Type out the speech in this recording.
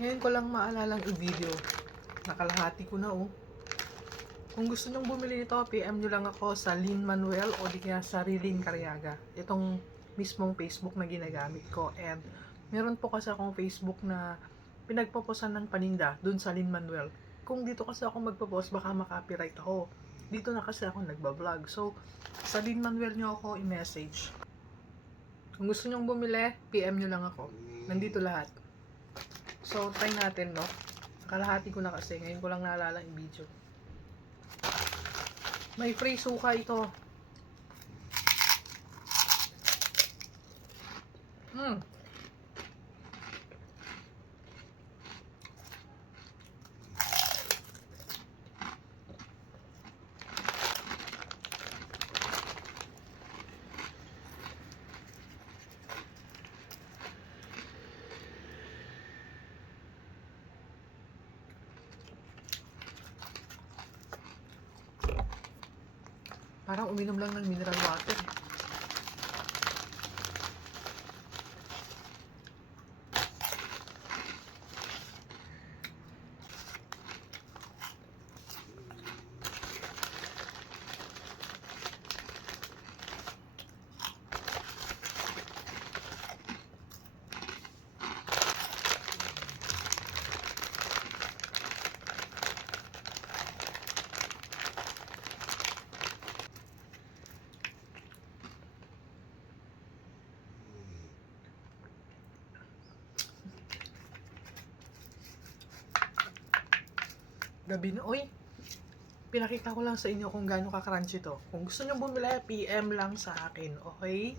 Ngayon ko lang maalalang i-video. Nakalahati ko na oh. Kung gusto nyong bumili nito, PM nyo lang ako sa Lin Manuel o di kaya sa Rilin Cariaga. Itong mismong Facebook na ginagamit ko. And meron po kasi akong Facebook na pinagpoposan ng paninda dun sa Lin Manuel. Kung dito kasi ako magpo-post, baka makapiright ako. Dito na kasi ako nagbablog. So, sa Lin Manuel nyo ako i-message. Kung gusto nyong bumili, PM nyo lang ako. Nandito lahat. So, try natin, no? Kalahati ko na kasi. Ngayon ko lang naalala yung video. May free suka ito. Parang uminom lang ng mineral water. Gabi na, oy. Pinakita ko lang sa inyo kung gaano ka-crunchy to. Kung gusto nyo bumili, PM lang sa akin, okay?